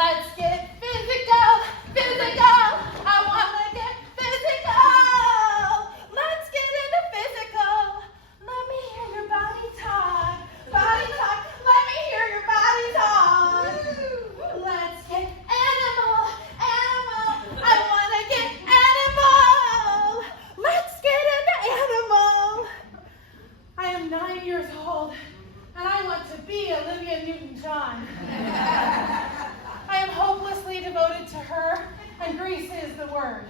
Let's get physical, physical. I wanna get physical. Let's get into physical. Let me hear your body talk. Body talk. Let me hear your body talk. Let's get animal, animal. I wanna get animal. Let's get into animal. I am 9 years old, and I want to be Olivia Newton-John. I am hopelessly devoted to her, and Grease is the word.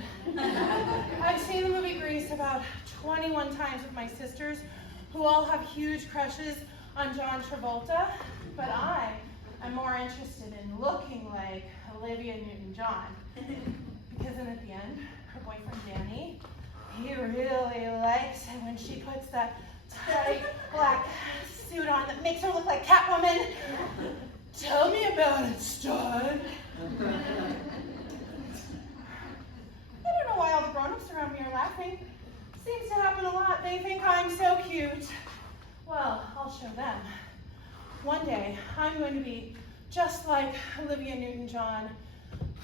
I've seen the movie Grease about 21 times with my sisters, who all have huge crushes on John Travolta, but I am more interested in looking like Olivia Newton-John. Because then at the end, her boyfriend Danny, he really likes it when she puts that tight black suit on that makes her look like Catwoman. Tell me about it, stud. I don't know why all the grown-ups around me are laughing. Seems to happen a lot. They think I'm so cute. Well, I'll show them. One day, I'm going to be just like Olivia Newton-John.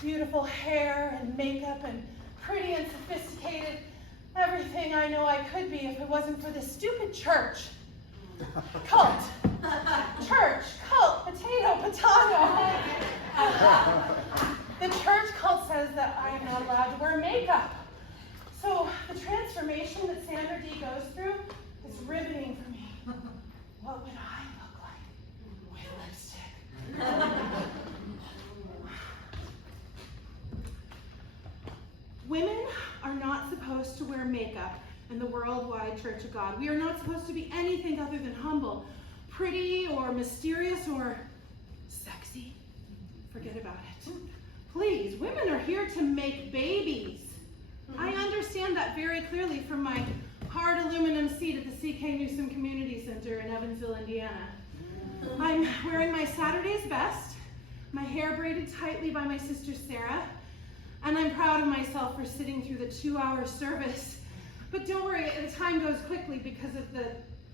Beautiful hair and makeup and pretty and sophisticated. Everything I know I could be if it wasn't for this stupid church. Cult. Church, cult, potato. The church cult says that I am not allowed to wear makeup. So the transformation that Sandra D goes through is riveting for me. What would I look like with lipstick? Women are not supposed to wear makeup in the worldwide Church of God. We are not supposed to be anything other than humble, pretty or mysterious or sexy. Forget about it. Please, women are here to make babies. I understand that very clearly from my hard aluminum seat at the C.K. Newsom Community Center in Evansville, Indiana. I'm wearing my Saturday's best, my hair braided tightly by my sister Sarah, and I'm proud of myself for sitting through the 2-hour service. But don't worry, the time goes quickly because of the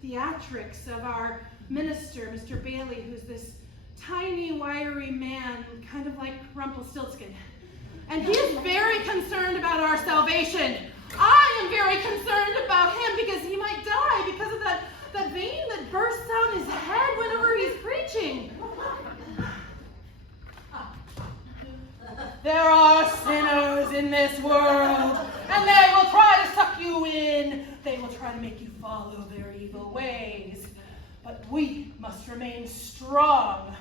theatrics of our minister, Mr. Bailey, who's this tiny, wiry man, kind of like Rumpelstiltskin. And he is very concerned about our salvation. I am very concerned about him because he might die because of that vein that bursts out his head whenever he's preaching. There are sinners in this world, and they will try to suck you in. They will try to make you follow their evil ways. But we must remain strong.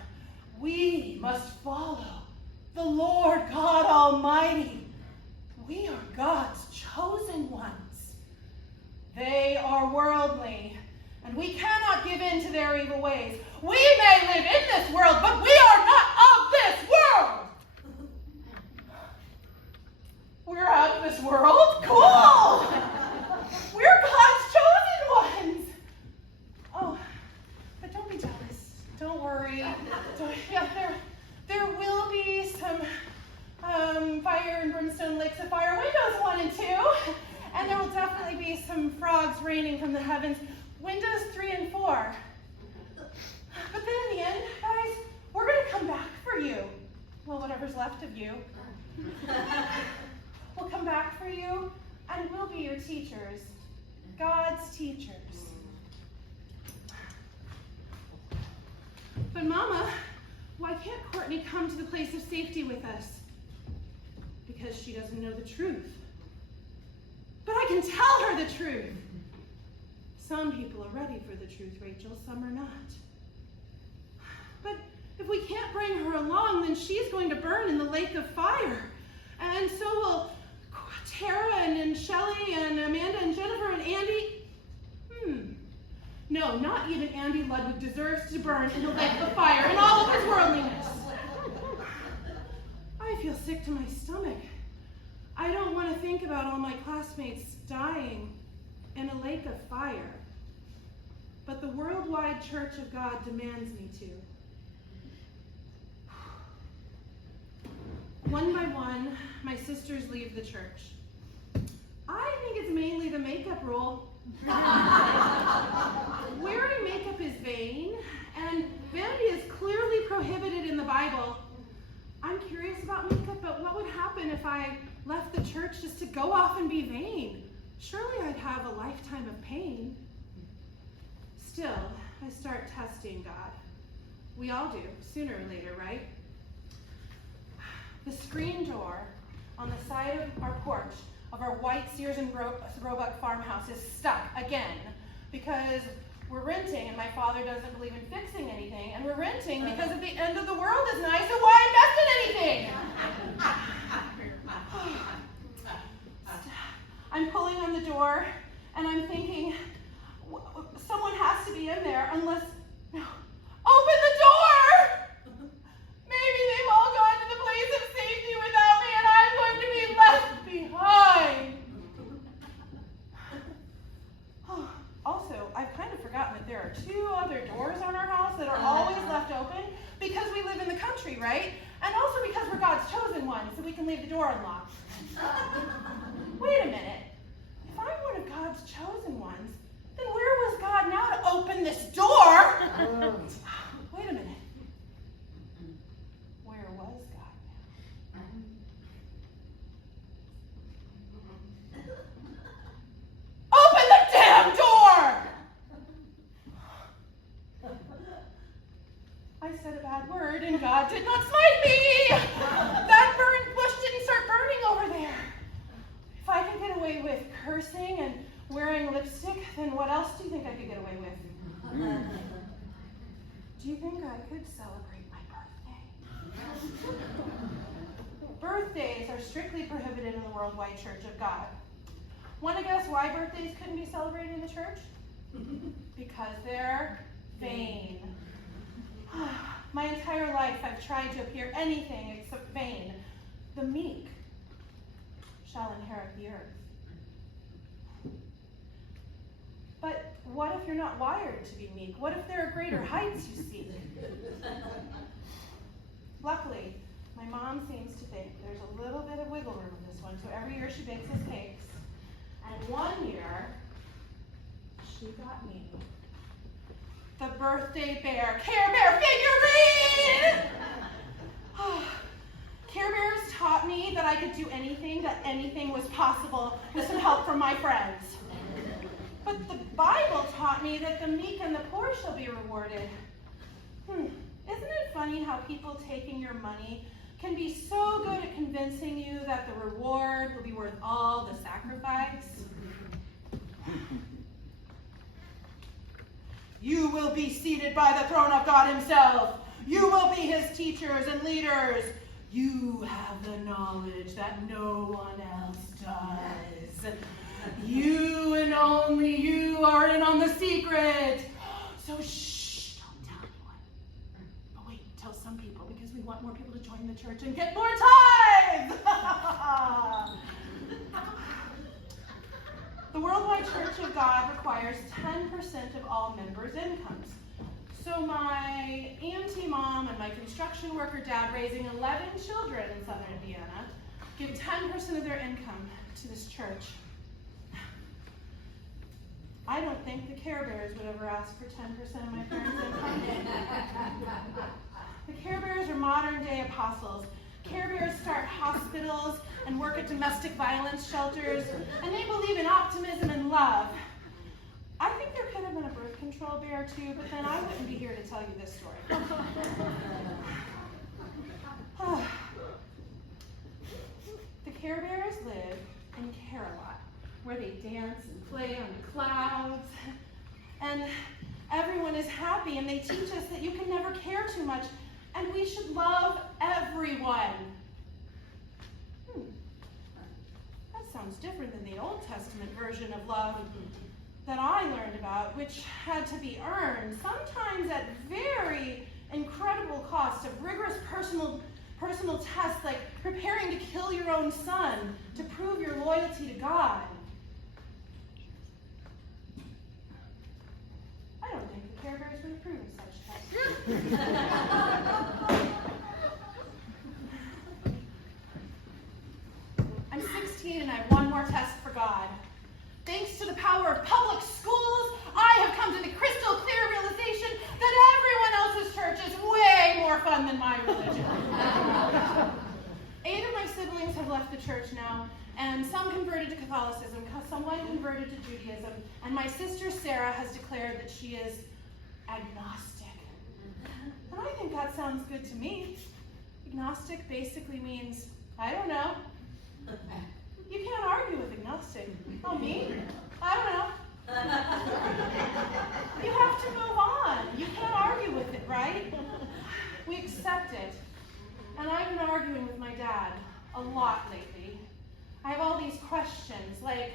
We must follow the Lord God Almighty. We are God's chosen ones. They are worldly, and we cannot give in to their evil ways. We may live in this world, but we are not of this world. We're out of this world? Cool! We're God's chosen ones! Oh, but don't be jealous. Don't worry. There will be some fire and brimstone lakes of fire, windows 1 and 2. And there will definitely be some frogs raining from the heavens, windows 3 and 4. But then in the end, guys, we're going to come back for you. Well, whatever's left of you. We'll come back for you, and we'll be your teachers, God's teachers. But Mama, why can't Courtney come to the place of safety with us? Because she doesn't know the truth. But I can tell her the truth. Some people are ready for the truth, Rachel, some are not. But if we can't bring her along, then she's going to burn in the lake of fire. And so will Tara and Shelley and Amanda and Jennifer and Andy. No, not even Andy Ludwig deserves to burn in the lake of fire in all of his worldliness. I feel sick to my stomach. I don't want to think about all my classmates dying in a lake of fire. But the worldwide Church of God demands me to. One by one, my sisters leave the church. I think it's mainly the makeup rule. Wearing makeup is vain, and vanity is clearly prohibited in the Bible. I'm curious about Mika, but what would happen if I left the church just to go off and be vain? Surely I'd have a lifetime of pain. Still, I start testing God. We all do, sooner or later, right? The screen door on the side of our porch of our white Sears and Roebuck farmhouse is stuck again because we're renting and my father doesn't believe in fixing anything, and we're renting because if the end of the world is nice, so why invest in anything? I'm pulling on the door and I'm thinking, someone has to be in there unless, no, open the door! Maybe they've all gone to the place of safety without me and I'm going to be left behind. Also, I've kind of forgotten that there are 2 other doors on our house that are always left open because we live in the country, right? And also because we're God's chosen ones, so we can leave the door unlocked. Wait a minute. If I'm one of God's chosen ones, then where was God now to open this door? Wait a minute. Where was God? Open the damn door! I said a bad word and God did not smite me! That burnt bush didn't start burning over there. If I could get away with cursing and wearing lipstick, then what else do you think I could get away with? Do you think I could celebrate my birthday? Birthdays are strictly prohibited in the Worldwide Church of God. Want to guess why birthdays couldn't be celebrated in the church? Because they're vain. My entire life I've tried to appear anything except vain. The meek shall inherit the earth. But what if you're not wired to be meek? What if there are greater heights you seek? Luckily, my mom seems to think there's a little bit of wiggle room in this one, so every year she bakes us cakes. And one year, she got me the birthday bear, Care Bear figurine! Care Bears taught me that I could do anything, that anything was possible with some help from my friends. But the Bible taught me that the meek and the poor shall be rewarded. Isn't it funny how people taking your money can be so good at convincing you that the reward will be worth all the sacrifice? You will be seated by the throne of God himself. You will be his teachers and leaders. You have the knowledge that no one else does. You and only you are in on the secret. So shh, don't tell anyone. But wait, tell some people because we want more people to join the church and get more tithes. The Worldwide Church of God requires 10% of all members' incomes. So my EMT mom and my construction worker dad, raising 11 children in southern Indiana, give 10% of their income to this church. I don't think the Care Bears would ever ask for 10% of my parents' income. The Care Bears are modern day apostles. Care Bears start hospitals and work at domestic violence shelters, and they believe in optimism and love. I think there could have been a birth control bear too, but then I wouldn't be here to tell you this story. The Care Bears live in Camelot, where they dance and play on the clouds, and everyone is happy, and they teach us that you can never care too much, and we should love everyone. That sounds different than the Old Testament version of love that I learned about, which had to be earned, sometimes at very incredible cost of rigorous personal tests, like preparing to kill your own son to prove your loyalty to God. I don't think the Care Bears would approve of such tests. I'm 16 and I have one more test for God. Thanks to the power of public schools, I have come to the crystal clear realization that everyone else's church is way more fun than my religion. 8 of my siblings have left the church now, and some converted to Catholicism, someone converted to Judaism, and my sister Sarah has declared that she is agnostic. And I think that sounds good to me. Agnostic basically means, I don't know. You can't argue with agnostic. Oh, me? I don't know. You have to move on. You can't argue with it, right? We accept it. And I've been arguing with my dad a lot lately. I have all these questions, like,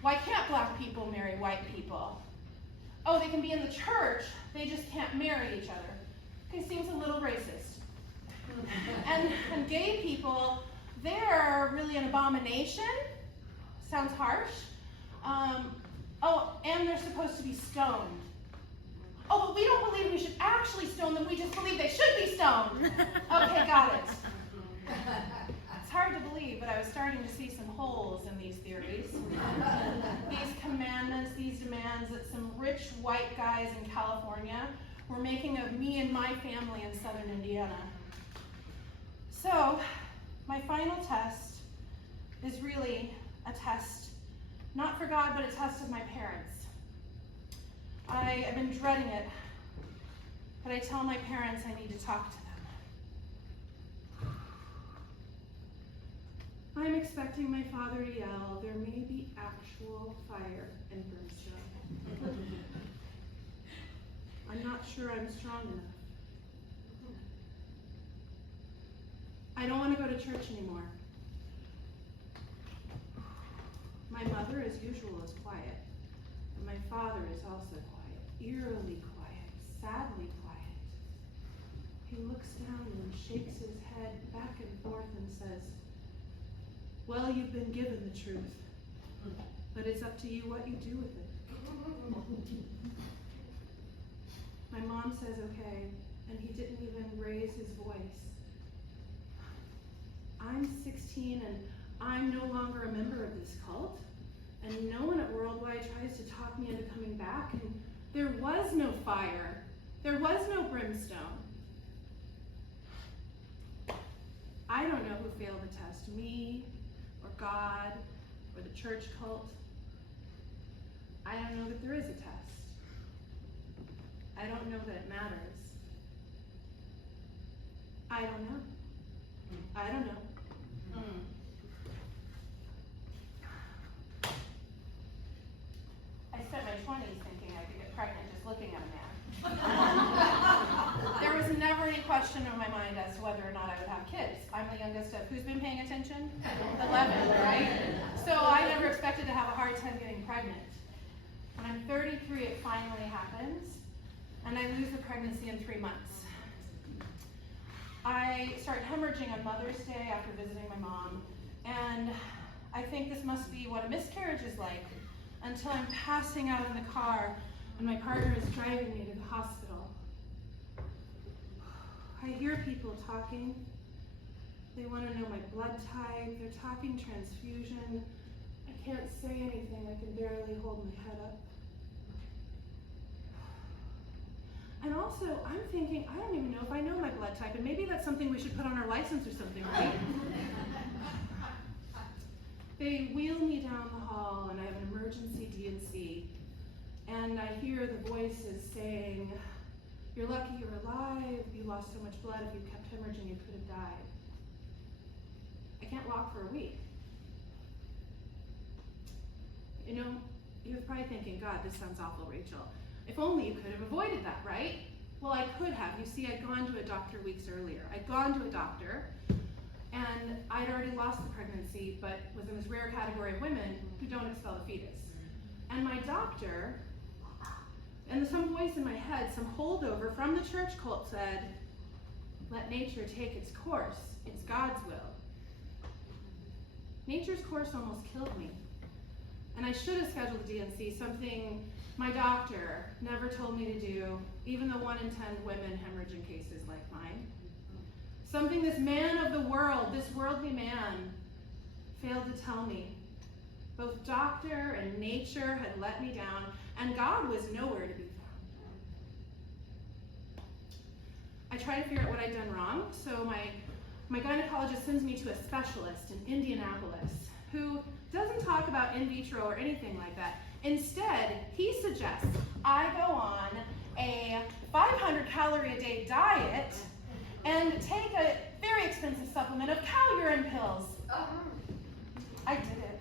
why can't black people marry white people? Oh, they can be in the church, they just can't marry each other. Okay, seems a little racist. And gay people, they're really an abomination. Sounds harsh. Oh, and they're supposed to be stoned. Oh, but we don't believe we should actually stone them, we just believe they should be stoned. Okay, got it. It's hard to believe, but I was starting to see some holes in these theories. These commandments, these demands that some rich white guys in California were making of me and my family in southern Indiana. So, my final test is really a test, not for God, but a test of my parents. I have been dreading it, but I tell my parents I need to talk to them. I'm expecting my father to yell, there may be actual fire and brimstone. I'm not sure I'm strong enough. I don't want to go to church anymore. My mother, as usual, is quiet, and my father is also quiet, eerily quiet, sadly quiet. He looks down and shakes his head back and forth and says, well, you've been given the truth, but it's up to you what you do with it. My mom says okay, and he didn't even raise his voice. I'm 16 and I'm no longer a member of this cult, and no one at Worldwide tries to talk me into coming back, and there was no fire, there was no brimstone. I don't know who failed the test, me, or God, or the church cult. I don't know that there is a test. I don't know that it matters. I don't know. I don't know. I spent my 20s thinking I could get pregnant just looking at a man. There was never any question in my mind as to whether or not I would have kids. I'm the youngest of, who's been paying attention? 11, right? So I never expected to have a hard time getting pregnant. When I'm 33, it finally happens, and I lose the pregnancy in 3 months. I start hemorrhaging on Mother's Day after visiting my mom, and I think this must be what a miscarriage is like, until I'm passing out in the car and my partner is driving me to the hospital. I hear people talking. They want to know my blood type. They're talking transfusion. I can't say anything. I can barely hold my head up. And also, I'm thinking, I don't even know if I know my blood type, and maybe that's something we should put on our license or something, right? They wheel me down the hall, and I have an emergency D&C, and I hear the voices saying, you're lucky you're alive, you lost so much blood, if you kept hemorrhaging, you could have died. I can't walk for a week. You know, you're probably thinking, God, this sounds awful, Rachel. If only you could have avoided that, right? Well, I could have. You see, I'd gone to a doctor weeks earlier. I'd gone to a doctor, and I'd already lost the pregnancy, but was in this rare category of women who don't expel the fetus. And my doctor, and some voice in my head, some holdover from the church cult said, let nature take its course. It's God's will. Nature's course almost killed me. And I should have scheduled a D&C, something my doctor never told me to do, even though 1 in 10 women hemorrhage in cases like mine. Something this man of the world, this worldly man, failed to tell me. Both doctor and nature had let me down, and God was nowhere to be found. I tried to figure out what I'd done wrong, so my my gynecologist sends me to a specialist in Indianapolis who doesn't talk about in vitro or anything like that. Instead, he suggests I go on a 500 calorie a day diet and take a very expensive supplement of cow urine pills. I did it.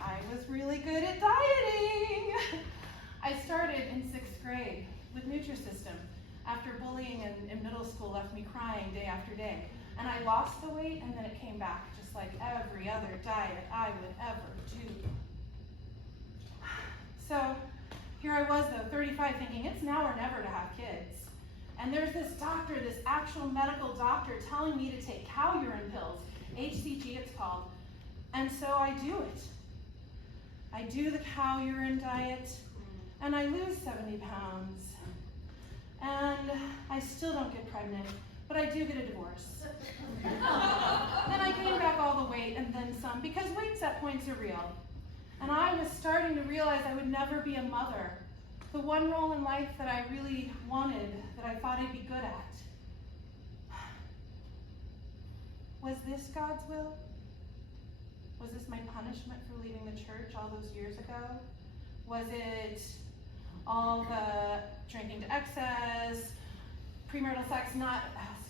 I was really good at dieting. I started in 6th grade with Nutrisystem after bullying in middle school left me crying day after day. And I lost the weight and then it came back just like every other diet I would ever do. So here I was though, 35, thinking it's now or never to have kids. And there's this doctor, this actual medical doctor telling me to take cow urine pills, HCG it's called. And so I do it. I do the cow urine diet and I lose 70 pounds. And I still don't get pregnant, but I do get a divorce. Then I gain back all the weight and then some, because weight set points are real. And I was starting to realize I would never be a mother. The one role in life that I really wanted, that I thought I'd be good at. Was this God's will? Was this my punishment for leaving the church all those years ago? Was it all the drinking to excess, premarital sex, not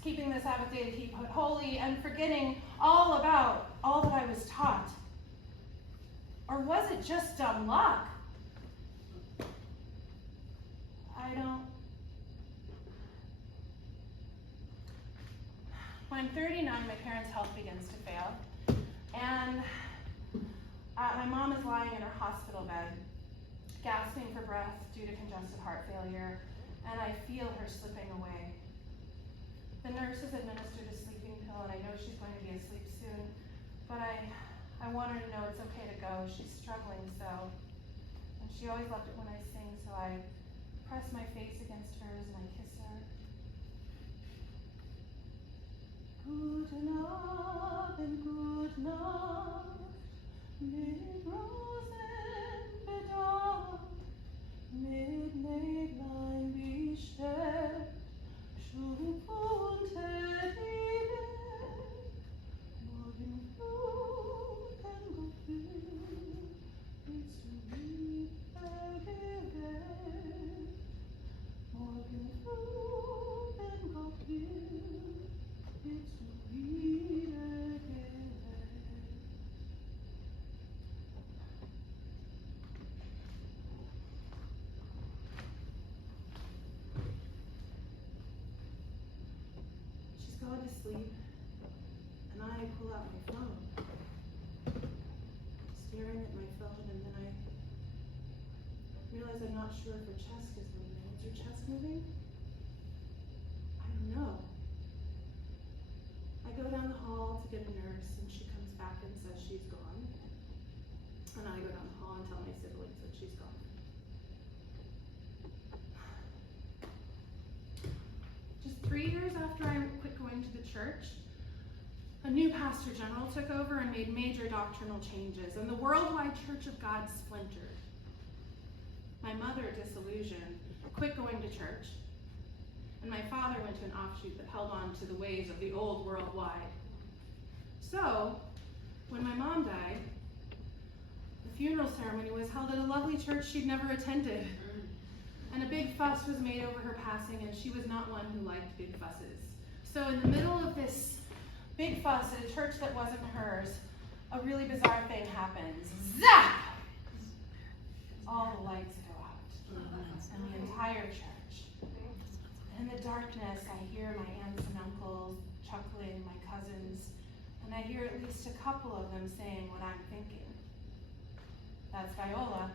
keeping the Sabbath day to keep holy, and forgetting all about all that I was taught? Or was it just dumb luck? When I'm 39, my parents' health begins to fail. And my mom is lying in her hospital bed, gasping for breath due to congestive heart failure, and I feel her slipping away. The nurses administered a sleeping pill, and I know she's going to be asleep soon, but I want her to know it's okay to go. She's struggling so. And she always loved it when I sing, so I press my face against hers and I kiss her. Gute Abend, gute Nacht, mit Rosenbedacht, mit Näglein bestellt, Schub unter die Welt, morgen früh kann Gott will, bist du wiedergewählt, morgen früh kann Gott will, bist du wiedergewählt. She's gone to sleep, and I pull out my phone, staring at my phone, and then I realize I'm not sure if her chest is moving. Is her chest moving? I don't know. I go down the hall to get a nurse, and she comes back and says she's gone. And I go down the hall and tell my siblings that she's gone. Just 3 years after I quit going to the church, a new pastor general took over and made major doctrinal changes, and the worldwide Church of God splintered. My mother, disillusioned, quit going to church, and my father went to an offshoot that held on to the ways of the old worldwide. So, when my mom died, the funeral ceremony was held at a lovely church she'd never attended. And a big fuss was made over her passing, and she was not one who liked big fusses. So in the middle of this big fuss at a church that wasn't hers, a really bizarre thing happens. Zap! All the lights go out, and the entire church. In the darkness, I hear my aunts and uncles chuckling, my cousins, and I hear at least a couple of them saying what I'm thinking. That's Viola.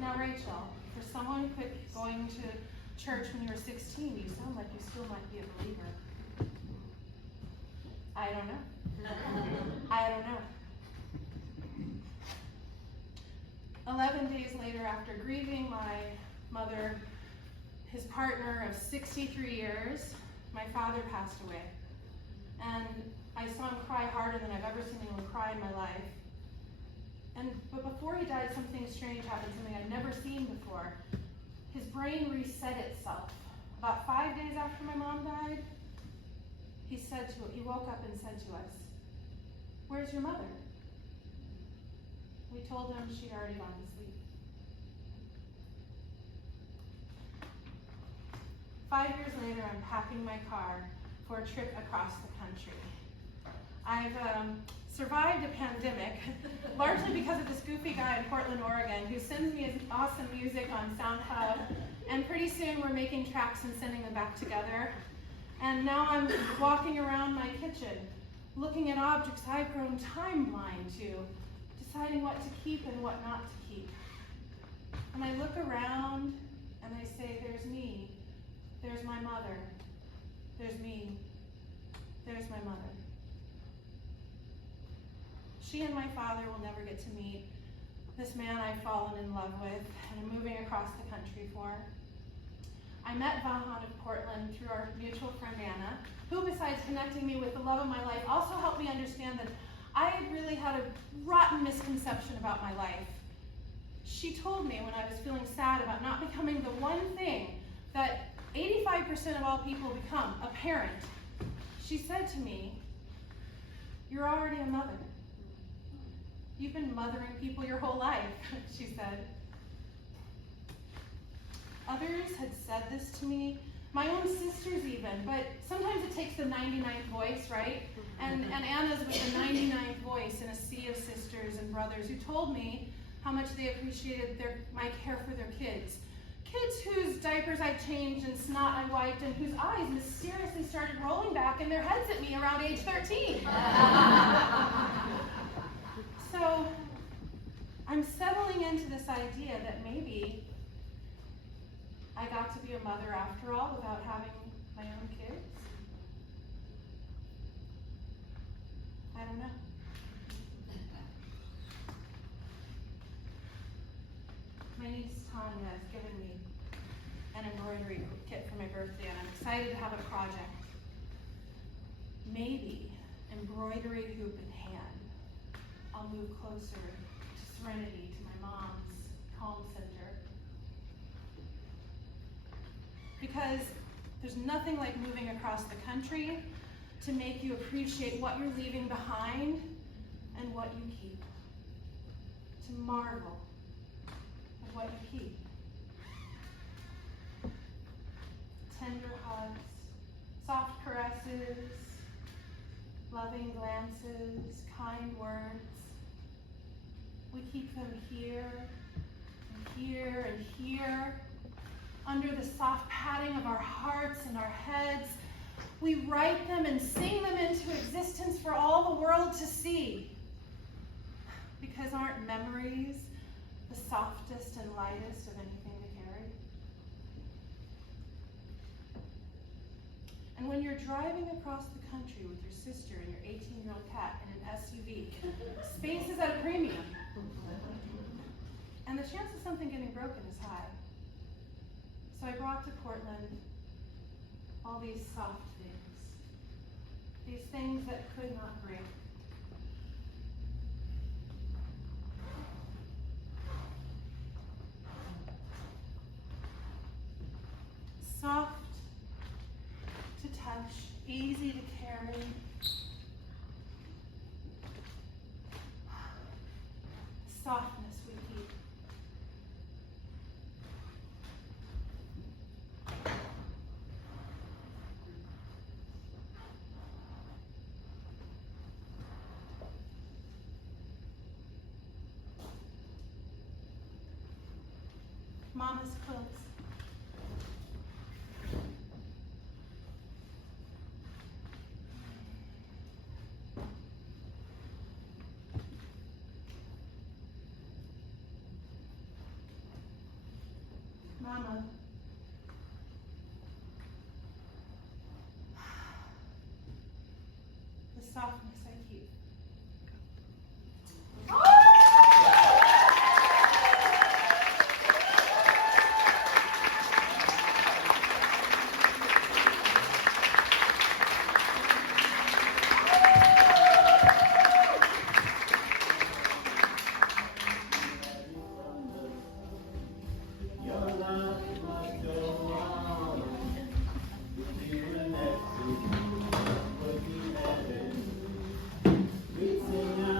Now, Rachel, for someone who quit going to church when you were 16, you sound like you still might be a believer. I don't know. I don't know. 11 days later, after grieving my mother, his partner of 63 years, my father passed away. And I saw him cry harder than I've ever seen anyone cry in my life. But before he died, something strange happened, something I'd never seen before. His brain reset itself. About 5 days after my mom died, he woke up and said to us, "Where's your mother?" We told him she'd already gone to sleep. 5 years later, I'm packing my car for a trip across the country. I've survived a pandemic, largely because of this goofy guy in Portland, Oregon, who sends me his awesome music on SoundCloud, and pretty soon we're making tracks and sending them back together. And now I'm walking around my kitchen, looking at objects I've grown time blind to, deciding what to keep and what not to keep. And I look around and I say, there's me, there's my mother, there's me, there's my mother. She and my father will never get to meet this man I've fallen in love with and I'm moving across the country for. I met Vahan of Portland through our mutual friend Anna, who besides connecting me with the love of my life, also helped me understand that I had really had a rotten misconception about my life. She told me when I was feeling sad about not becoming the one thing that 85% of all people become, a parent. She said to me, "You're already a mother. You've been mothering people your whole life," she said. Others had said this to me, my own sisters even, but sometimes it takes the 99th voice, right? And Anna's was the 99th voice in a sea of sisters and brothers who told me how much they appreciated my care for their kids. Kids whose diapers I changed and snot I wiped and whose eyes mysteriously started rolling back in their heads at me around age 13. So I'm settling into this idea that maybe I got to be a mother after all without having my own kids. I don't know. My niece Tanya has given me an embroidery kit for my birthday, and I'm excited to have a project. Maybe, embroidery hoop in hand, I'll move closer to serenity, to my mom's calm center. Because there's nothing like moving across the country to make you appreciate what you're leaving behind and what you keep. To marvel at what you keep. Tender hugs, soft caresses, loving glances, kind words. We keep them here and here and here, under the soft padding of our hearts and our heads. We write them and sing them into existence for all the world to see. Because aren't memories the softest and lightest of anything to carry? And when you're driving across the country with your sister and your 18-year-old cat in an SUV, space is at a premium. And the chance of something getting broken is high. So I brought to Portland all these soft things, these things that could not break. Soft to touch, easy to carry. Softness we keep. Mama's quilts. Mama. The softness